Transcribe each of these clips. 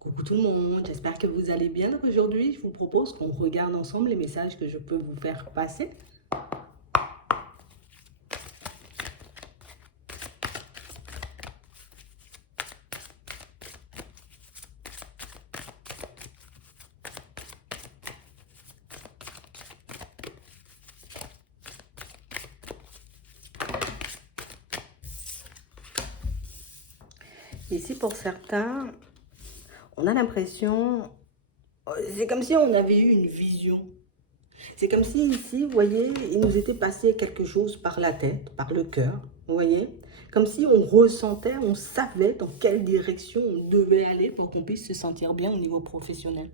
Coucou tout le monde, j'espère que vous allez bien. Donc aujourd'hui, je vous propose qu'on regarde ensemble les messages que je peux vous faire passer. Ici, pour certains, on a l'impression, c'est comme si on avait eu une vision. C'est comme si ici, vous voyez, il nous était passé quelque chose par la tête, par le cœur, vous voyez. Comme si on ressentait, on savait dans quelle direction on devait aller pour qu'on puisse se sentir bien au niveau professionnel.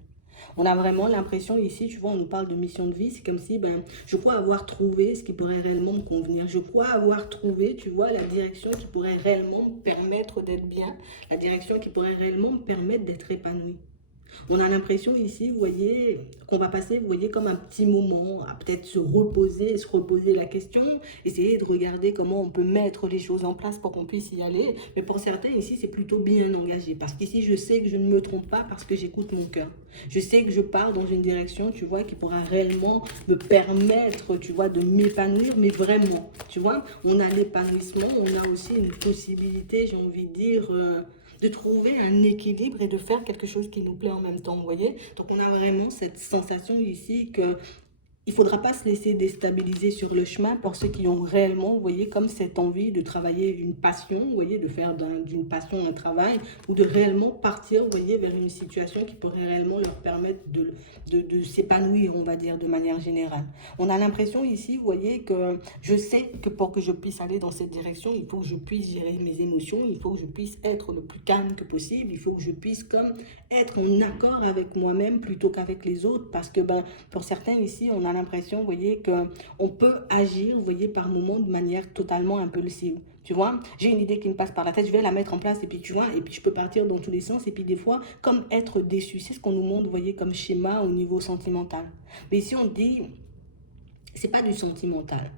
On a vraiment l'impression ici, tu vois, on nous parle de mission de vie, c'est comme si, je crois avoir trouvé ce qui pourrait réellement me convenir. Je crois avoir trouvé, tu vois, la direction qui pourrait réellement me permettre d'être bien, la direction qui pourrait réellement me permettre d'être épanoui. On a l'impression ici, vous voyez, qu'on va passer, vous voyez, comme un petit moment à peut-être se reposer, se reposer la question, essayer de regarder comment on peut mettre les choses en place pour qu'on puisse y aller. Mais pour certains ici, c'est plutôt bien engagé. Parce qu'ici, je sais que je ne me trompe pas parce que j'écoute mon cœur. Je sais que je pars dans une direction, tu vois, qui pourra réellement me permettre, tu vois, de m'épanouir, mais vraiment, tu vois, on a l'épanouissement, on a aussi une possibilité, j'ai envie de dire, de trouver un équilibre et de faire quelque chose qui nous plaît en même temps, vous voyez. Donc on a vraiment cette sensation ici que il ne faudra pas se laisser déstabiliser sur le chemin pour ceux qui ont réellement, vous voyez, comme cette envie de travailler une passion, vous voyez, de faire d'une passion un travail, ou de réellement partir, vous voyez, vers une situation qui pourrait réellement leur permettre de s'épanouir, on va dire, de manière générale. On a l'impression ici, vous voyez, que je sais que pour que je puisse aller dans cette direction, il faut que je puisse gérer mes émotions, il faut que je puisse être le plus calme que possible, il faut que je puisse comme être en accord avec moi-même plutôt qu'avec les autres, parce que pour certains ici, on a l'impression, vous voyez, qu'on peut agir, vous voyez, par moments de manière totalement impulsive. Tu vois, j'ai une idée qui me passe par la tête, je vais la mettre en place et puis tu vois, et puis je peux partir dans tous les sens et puis des fois, comme être déçu, c'est ce qu'on nous montre, vous voyez, comme schéma au niveau sentimental. Mais ici, on dit, c'est pas du sentimental.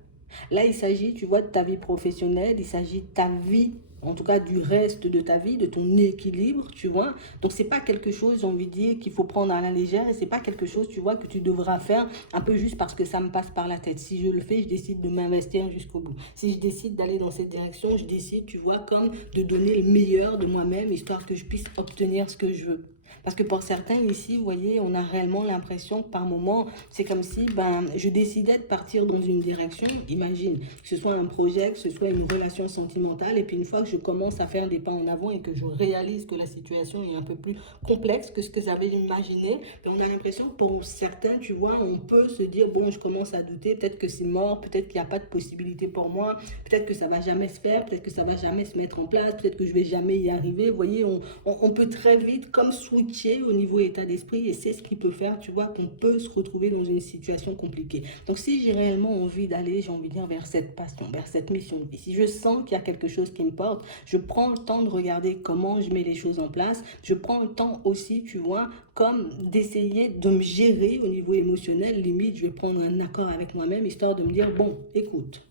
Là, il s'agit, tu vois, de ta vie professionnelle, il s'agit de ta vie, en tout cas du reste de ta vie, de ton équilibre, tu vois. Donc, c'est pas quelque chose, j'ai envie de dire, qu'il faut prendre à la légère et c'est pas quelque chose, tu vois, que tu devras faire un peu juste parce que ça me passe par la tête. Si je le fais, je décide de m'investir jusqu'au bout. Si je décide d'aller dans cette direction, je décide, tu vois, comme de donner le meilleur de moi-même, histoire que je puisse obtenir ce que je veux. Parce que pour certains ici, vous voyez, on a réellement l'impression que par moment, c'est comme si je décidais de partir dans une direction. Imagine, que ce soit un projet, que ce soit une relation sentimentale. Et puis une fois que je commence à faire des pas en avant et que je réalise que la situation est un peu plus complexe que ce que j'avais imaginé, on a l'impression que pour certains, tu vois, on peut se dire, bon, je commence à douter, peut-être que c'est mort, peut-être qu'il n'y a pas de possibilité pour moi, peut-être que ça va jamais se faire, peut-être que ça va jamais se mettre en place, peut-être que je vais jamais y arriver. Vous voyez, on peut très vite comme switcher au niveau état d'esprit et c'est ce qui peut faire, tu vois, qu'on peut se retrouver dans une situation compliquée. Donc si j'ai réellement envie d'aller, j'ai envie de dire, vers cette passion, vers cette mission, et si je sens qu'il y a quelque chose qui me porte, je prends le temps de regarder comment je mets les choses en place, je prends le temps aussi, tu vois, comme d'essayer de me gérer au niveau émotionnel, limite, je vais prendre un accord avec moi-même, histoire de me dire, bon, écoute,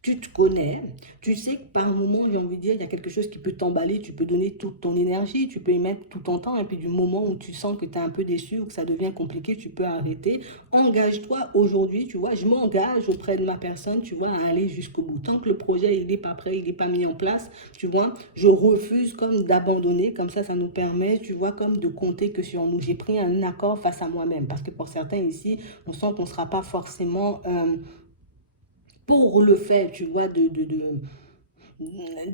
tu te connais, tu sais que par moment, j'ai envie de dire, il y a quelque chose qui peut t'emballer, tu peux donner toute ton énergie, tu peux y mettre tout ton temps, et puis du moment où tu sens que tu es un peu déçu ou que ça devient compliqué, tu peux arrêter. Engage-toi aujourd'hui, tu vois, je m'engage auprès de ma personne, tu vois, à aller jusqu'au bout. Tant que le projet, il n'est pas prêt, il n'est pas mis en place, tu vois, je refuse comme d'abandonner, comme ça nous permet, tu vois, comme de compter que sur nous. J'ai pris un accord face à moi-même, parce que pour certains ici, on sent qu'on ne sera pas forcément pour le fait, tu vois,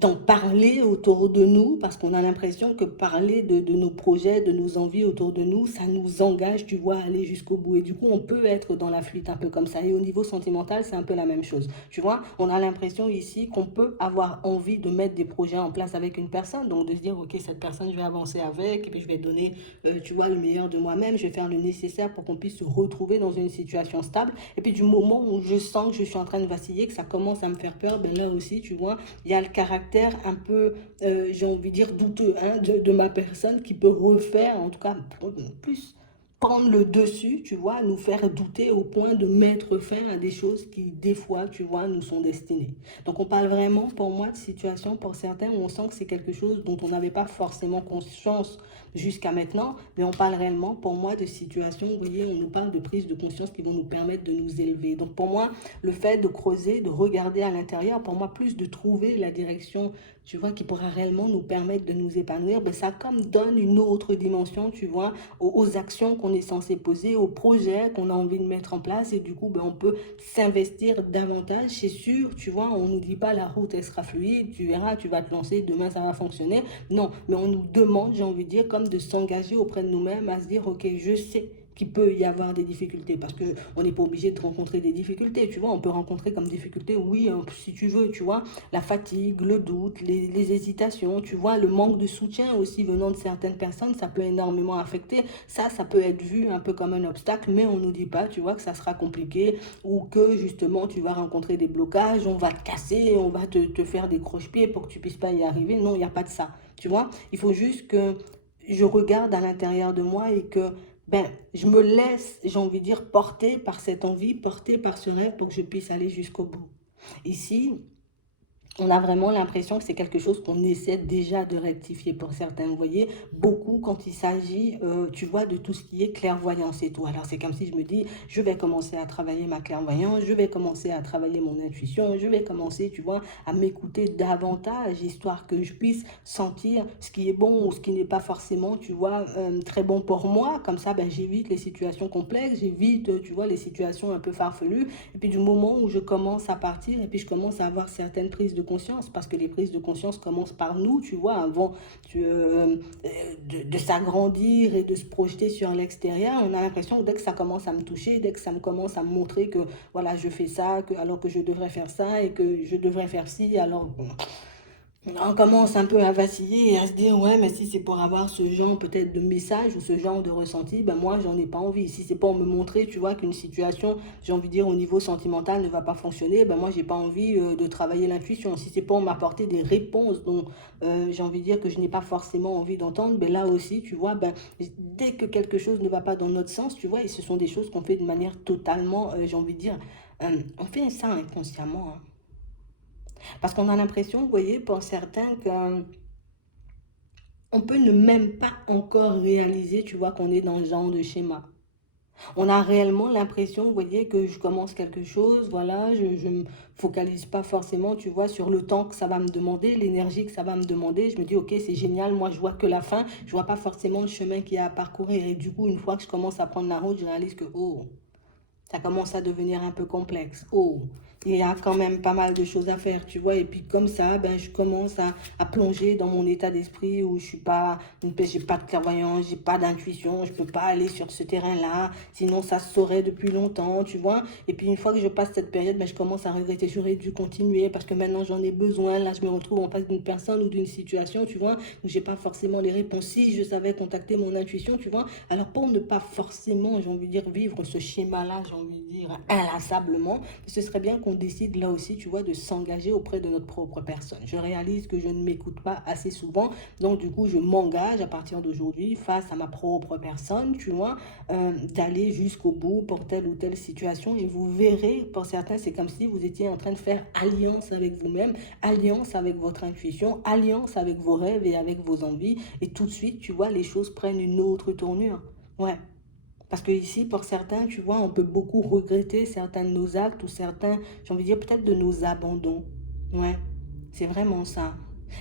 d'en parler autour de nous, parce qu'on a l'impression que parler de nos projets, de nos envies autour de nous, ça nous engage, tu vois, à aller jusqu'au bout. Et du coup, on peut être dans la fuite un peu comme ça. Et au niveau sentimental, c'est un peu la même chose. Tu vois, on a l'impression ici qu'on peut avoir envie de mettre des projets en place avec une personne, donc de se dire, ok, cette personne, je vais avancer avec, et puis je vais donner, tu vois, le meilleur de moi-même, je vais faire le nécessaire pour qu'on puisse se retrouver dans une situation stable. Et puis du moment où je sens que je suis en train de vaciller, que ça commence à me faire peur, ben là aussi, tu vois, il y a le caractère un peu, j'ai envie de dire, douteux, hein, de ma personne qui peut refaire, en tout cas, plus. prendre le dessus, tu vois, nous faire douter au point de mettre fin à des choses qui, des fois, tu vois, nous sont destinées. Donc, on parle vraiment, pour moi, de situations, pour certains, où on sent que c'est quelque chose dont on n'avait pas forcément conscience jusqu'à maintenant, mais on parle réellement, pour moi, de situations, vous voyez, on nous parle de prise de conscience qui vont nous permettre de nous élever. Donc, pour moi, le fait de creuser, de regarder à l'intérieur, pour moi, plus de trouver la direction, tu vois, qui pourra réellement nous permettre de nous épanouir, ben ça comme donne une autre dimension, tu vois, aux actions qu'on est censé poser, aux projets qu'on a envie de mettre en place. Et du coup, ben, on peut s'investir davantage. C'est sûr, tu vois, on ne nous dit pas la route, elle sera fluide, tu verras, tu vas te lancer, demain ça va fonctionner. Non, mais on nous demande, j'ai envie de dire, comme de s'engager auprès de nous-mêmes à se dire, ok, je sais qu'il peut y avoir des difficultés parce qu'on n'est pas obligé de rencontrer des difficultés, tu vois, on peut rencontrer comme difficulté, oui, si tu veux, tu vois, la fatigue, le doute, les hésitations, tu vois, le manque de soutien aussi venant de certaines personnes, ça peut énormément affecter, ça peut être vu un peu comme un obstacle, mais on ne nous dit pas, tu vois, que ça sera compliqué ou que justement tu vas rencontrer des blocages, on va te casser, on va te faire des croche-pieds pour que tu puisses pas y arriver, non, il n'y a pas de ça, tu vois, il faut juste que je regarde à l'intérieur de moi et que ben, je me laisse, j'ai envie de dire, porter par cette envie, porter par ce rêve pour que je puisse aller jusqu'au bout. Ici, on a vraiment l'impression que c'est quelque chose qu'on essaie déjà de rectifier pour certains. Vous voyez, beaucoup quand il s'agit, tu vois, de tout ce qui est clairvoyance et tout. Alors c'est comme si je me dis, je vais commencer à travailler ma clairvoyance, je vais commencer à travailler mon intuition, je vais commencer, tu vois, à m'écouter davantage, histoire que je puisse sentir ce qui est bon ou ce qui n'est pas forcément, tu vois, très bon pour moi. Comme ça, ben, j'évite les situations complexes, j'évite, tu vois, les situations un peu farfelues. Et puis du moment où je commence à partir et puis je commence à avoir certaines prises de conscience, parce que les prises de conscience commencent par nous, tu vois, avant de s'agrandir et de se projeter sur l'extérieur, on a l'impression que dès que ça commence à me toucher, dès que ça me commence à me montrer que voilà, je fais ça, que, alors que je devrais faire ça et que je devrais faire ci, alors bon, on commence un peu à vaciller et à se dire, ouais, mais si c'est pour avoir ce genre peut-être de message ou ce genre de ressenti, ben moi, j'en ai pas envie. Si c'est pour me montrer, tu vois, qu'une situation, j'ai envie de dire, au niveau sentimental ne va pas fonctionner, ben moi, j'ai pas envie de travailler l'intuition. Si c'est pour m'apporter des réponses dont j'ai envie de dire que je n'ai pas forcément envie d'entendre, ben là aussi, tu vois, ben, dès que quelque chose ne va pas dans notre sens, tu vois, et ce sont des choses qu'on fait de manière totalement, j'ai envie de dire, on fait ça inconsciemment, hein. Parce qu'on a l'impression, vous voyez, pour certains, qu'on peut ne même pas encore réaliser, tu vois, qu'on est dans ce genre de schéma. On a réellement l'impression, vous voyez, que je commence quelque chose, voilà, je ne me focalise pas forcément, tu vois, sur le temps que ça va me demander, l'énergie que ça va me demander. Je me dis, ok, c'est génial, moi je vois que la fin, je vois pas forcément le chemin qu'il y a à parcourir. Et du coup, une fois que je commence à prendre la route, je réalise que, oh, ça commence à devenir un peu complexe. Oh, il y a quand même pas mal de choses à faire, tu vois. Et puis comme ça, ben, je commence à plonger dans mon état d'esprit où je suis pas, j'ai pas de clairvoyance, j'ai pas d'intuition, je peux pas aller sur ce terrain-là. Sinon, ça se saurait depuis longtemps, tu vois. Et puis une fois que je passe cette période, ben, je commence à regretter. J'aurais dû continuer parce que maintenant j'en ai besoin. Là, je me retrouve en face d'une personne ou d'une situation, tu vois, où j'ai pas forcément les réponses. Si je savais contacter mon intuition, tu vois. Alors pour ne pas forcément, j'ai envie de dire, vivre ce schéma-là, j'ai envie de dire, inlassablement, ce serait bien qu'on décide là aussi, tu vois, de s'engager auprès de notre propre personne. Je réalise que je ne m'écoute pas assez souvent, donc du coup, je m'engage à partir d'aujourd'hui face à ma propre personne, tu vois, d'aller jusqu'au bout pour telle ou telle situation. Et vous verrez, pour certains, c'est comme si vous étiez en train de faire alliance avec vous-même, alliance avec votre intuition, alliance avec vos rêves et avec vos envies. Et tout de suite, tu vois, les choses prennent une autre tournure. Ouais. Parce que ici, pour certains, tu vois, on peut beaucoup regretter certains de nos actes ou certains, j'ai envie de dire, peut-être de nos abandons. Ouais, c'est vraiment ça.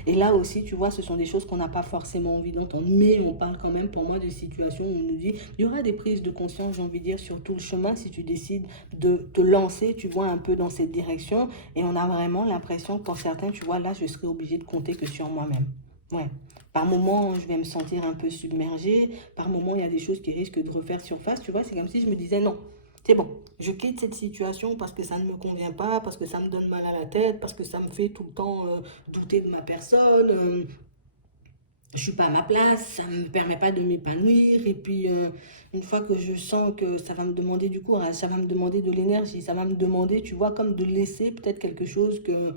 Et là aussi, tu vois, ce sont des choses qu'on n'a pas forcément envie d'entendre. Mais on parle quand même, pour moi, de situations où on nous dit, il y aura des prises de conscience, j'ai envie de dire, sur tout le chemin si tu décides de te lancer, tu vois, un peu dans cette direction. Et on a vraiment l'impression que pour certains, tu vois, là, je serais obligée de compter que sur moi-même. Ouais. Par moments, je vais me sentir un peu submergée. Par moments, il y a des choses qui risquent de refaire surface. Tu vois, c'est comme si je me disais non. C'est bon, je quitte cette situation parce que ça ne me convient pas, parce que ça me donne mal à la tête, parce que ça me fait tout le temps douter de ma personne. Je suis pas à ma place, ça ne me permet pas de m'épanouir. Et puis, une fois que je sens que ça va me demander du courage, ça va me demander de l'énergie, ça va me demander, tu vois, comme de laisser peut-être quelque chose que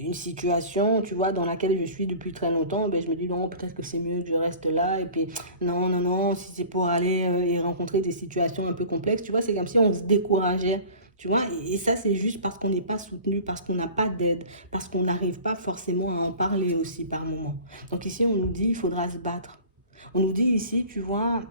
une situation, tu vois, dans laquelle je suis depuis très longtemps, ben, je me dis non, peut-être que c'est mieux que je reste là. Et puis, non, non, non, si c'est pour aller et rencontrer des situations un peu complexes, tu vois, c'est comme si on se décourageait. Tu vois, et ça, c'est juste parce qu'on n'est pas soutenu, parce qu'on n'a pas d'aide, parce qu'on n'arrive pas forcément à en parler aussi par moment. Donc ici, on nous dit, il faudra se battre. On nous dit ici, tu vois,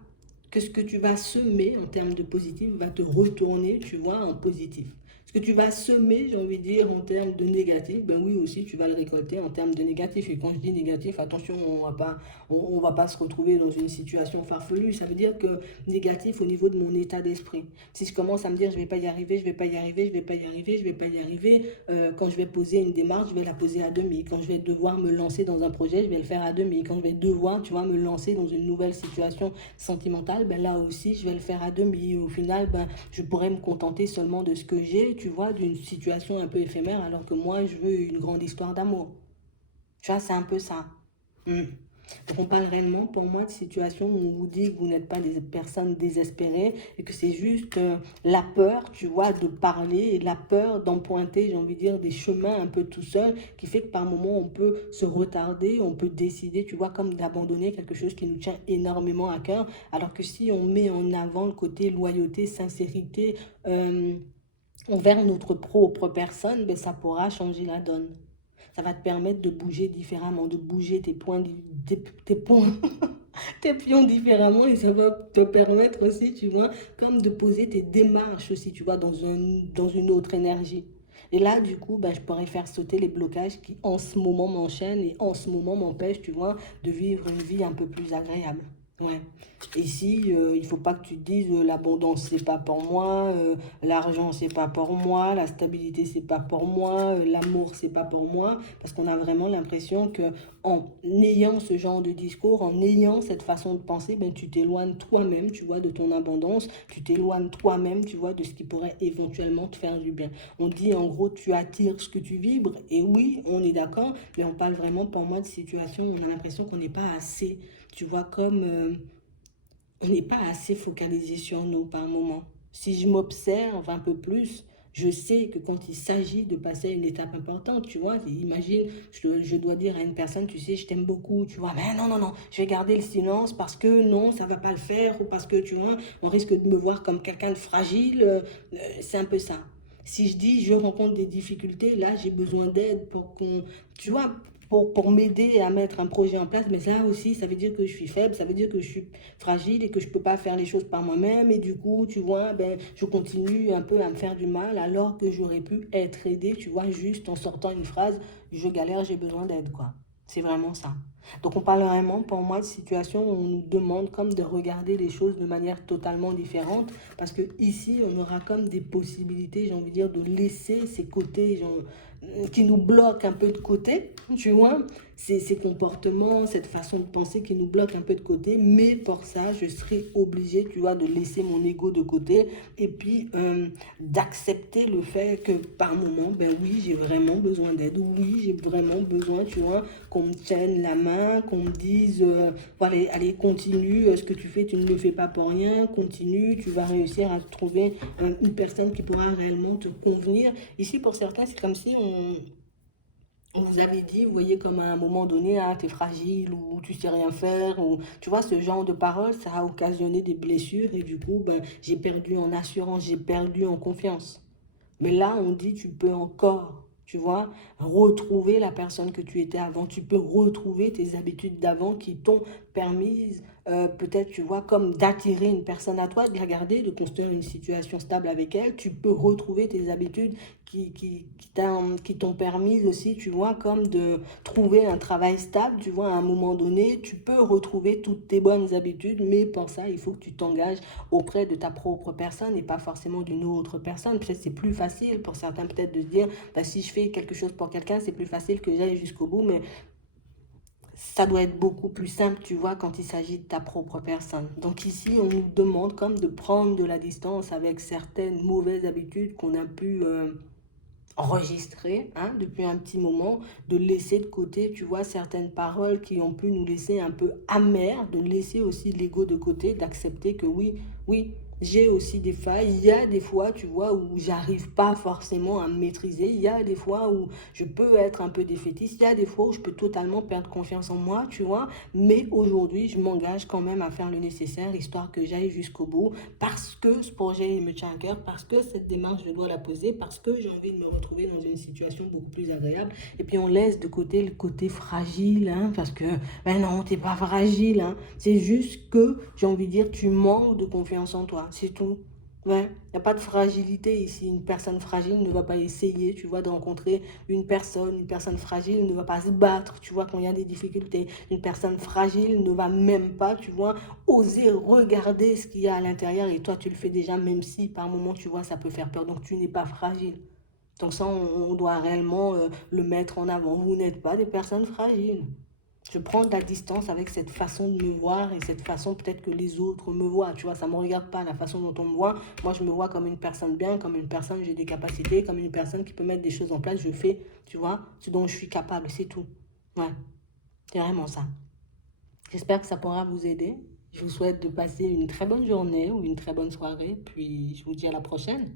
que ce que tu vas semer en termes de positif va te retourner, tu vois, en positif. Ce que tu vas semer, j'ai envie de dire, en termes de négatif, ben oui aussi, tu vas le récolter en termes de négatif. Et quand je dis négatif, attention, on va pas se retrouver dans une situation farfelue. Ça veut dire que négatif au niveau de mon état d'esprit. Si je commence à me dire, je vais pas y arriver, je vais pas y arriver, je vais pas y arriver, je vais pas y arriver, quand je vais poser une démarche, je vais la poser à demi. Quand je vais devoir me lancer dans un projet, je vais le faire à demi. Quand je vais devoir, tu vois, me lancer dans une nouvelle situation sentimentale, ben là aussi, je vais le faire à demi. Au final, ben, je pourrais me contenter seulement de ce que j'ai, tu vois, d'une situation un peu éphémère, alors que moi, je veux une grande histoire d'amour. Tu vois, c'est un peu ça. Mm. Donc on parle réellement pour moi de situations où on vous dit que vous n'êtes pas des personnes désespérées et que c'est juste la peur, tu vois, de parler et la peur d'emprunter, j'ai envie de dire, des chemins un peu tout seul qui fait que par moment on peut se retarder, on peut décider, tu vois, comme d'abandonner quelque chose qui nous tient énormément à cœur. Alors que si on met en avant le côté loyauté, sincérité envers notre propre personne, ben, ça pourra changer la donne. Ça va te permettre de bouger différemment, de bouger tes points, tes points, tes pions différemment et ça va te permettre aussi, tu vois, comme de poser tes démarches aussi, tu vois, dans une autre énergie. Et là, du coup, ben, je pourrais faire sauter les blocages qui, en ce moment, m'enchaînent et en ce moment m'empêchent, tu vois, de vivre une vie un peu plus agréable. Ouais. Ici, il faut pas que tu te dises l'abondance c'est pas pour moi, l'argent c'est pas pour moi, la stabilité c'est pas pour moi, l'amour c'est pas pour moi, parce qu'on a vraiment l'impression que en ayant ce genre de discours, en ayant cette façon de penser, ben tu t'éloignes toi-même, tu vois, de ton abondance, tu t'éloignes toi-même, tu vois, de ce qui pourrait éventuellement te faire du bien. On dit en gros tu attires ce que tu vibres, et oui, on est d'accord, mais on parle vraiment pour moi de situations où on a l'impression qu'on n'est pas assez, tu vois, comme on n'est pas assez focalisé sur nous par moment. Si je m'observe un peu plus, je sais que quand il s'agit de passer à une étape importante, tu vois, imagine, je dois dire à une personne, tu sais, je t'aime beaucoup, tu vois, mais non, non, non, je vais garder le silence parce que non, ça va pas le faire, ou parce que, tu vois, on risque de me voir comme quelqu'un de fragile, c'est un peu ça. Si je dis, je rencontre des difficultés, là, j'ai besoin d'aide pour qu'on, tu vois, pour m'aider à mettre un projet en place, mais là aussi, ça veut dire que je suis faible, ça veut dire que je suis fragile et que je ne peux pas faire les choses par moi-même. Et du coup, tu vois, ben, je continue un peu à me faire du mal alors que j'aurais pu être aidée, tu vois, juste en sortant une phrase, je galère, j'ai besoin d'aide, quoi. C'est vraiment ça. Donc on parle vraiment pour moi de situations où on nous demande comme de regarder les choses de manière totalement différente parce que ici on aura comme des possibilités, j'ai envie de dire, de laisser ces côtés genre, qui nous bloquent un peu de côté, tu vois, ces comportements, cette façon de penser qui nous bloque un peu de côté, mais pour ça, je serai obligée, tu vois, de laisser mon ego de côté et puis d'accepter le fait que par moment, ben oui, j'ai vraiment besoin d'aide, oui, j'ai vraiment besoin, tu vois, qu'on me tienne la main, qu'on me dise, voilà, allez, continue, ce que tu fais, tu ne le fais pas pour rien, continue, tu vas réussir à trouver une personne qui pourra réellement te convenir. Ici, pour certains, c'est comme si on vous avait dit, vous voyez, comme à un moment donné, ah, t'es fragile ou tu sais rien faire, ou tu vois, ce genre de paroles, ça a occasionné des blessures et du coup, ben, j'ai perdu en assurance, j'ai perdu en confiance. Mais là, on dit, tu peux encore, tu vois, retrouver la personne que tu étais avant. Tu peux retrouver tes habitudes d'avant qui t'ont permis, peut-être, tu vois, comme d'attirer une personne à toi, de la garder, de construire une situation stable avec elle. Tu peux retrouver tes habitudes qui t'ont permis aussi, tu vois, comme de trouver un travail stable, tu vois, à un moment donné. Tu peux retrouver toutes tes bonnes habitudes, mais pour ça, il faut que tu t'engages auprès de ta propre personne et pas forcément d'une autre personne. Peut-être c'est plus facile pour certains peut-être de se dire, bah, si je fais quelque chose pour quelqu'un, c'est plus facile que j'aille jusqu'au bout, mais ça doit être beaucoup plus simple, tu vois, quand il s'agit de ta propre personne. Donc ici, on nous demande comme de prendre de la distance avec certaines mauvaises habitudes qu'on a pu enregistrer hein, depuis un petit moment, de laisser de côté, tu vois, certaines paroles qui ont pu nous laisser un peu amers, de laisser aussi l'ego de côté, d'accepter que oui, oui, J'ai aussi des failles. Il y a des fois, tu vois, où j'arrive pas forcément à me maîtriser. Il y a des fois où je peux être un peu défaitiste. Il y a des fois où je peux totalement perdre confiance en moi, tu vois. Mais aujourd'hui, je m'engage quand même à faire le nécessaire, histoire que j'aille jusqu'au bout. Parce que ce projet, il me tient à cœur. Parce que cette démarche, je dois la poser. Parce que j'ai envie de me retrouver dans une situation beaucoup plus agréable. Et puis, on laisse de côté le côté fragile, hein, parce que, ben non, t'es pas fragile, hein. C'est juste que, j'ai envie de dire, tu manques de confiance en toi, c'est tout. Ouais, il n'y a pas de fragilité ici. Une personne fragile ne va pas essayer, tu vois, de rencontrer une personne fragile ne va pas se battre, tu vois, quand il y a des difficultés. Une personne fragile ne va même pas, tu vois, oser regarder ce qu'il y a à l'intérieur et toi, tu le fais déjà, même si par moment, tu vois, ça peut faire peur. Donc, tu n'es pas fragile. Donc ça, on doit réellement le mettre en avant. Vous n'êtes pas des personnes fragiles. Je prends de la distance avec cette façon de me voir et cette façon peut-être que les autres me voient. Tu vois, ça ne me regarde pas la façon dont on me voit. Moi, je me vois comme une personne bien, comme une personne, j'ai des capacités, comme une personne qui peut mettre des choses en place. Je fais, tu vois, ce dont je suis capable, c'est tout. Ouais, c'est vraiment ça. J'espère que ça pourra vous aider. Je vous souhaite de passer une très bonne journée ou une très bonne soirée. Puis, je vous dis à la prochaine.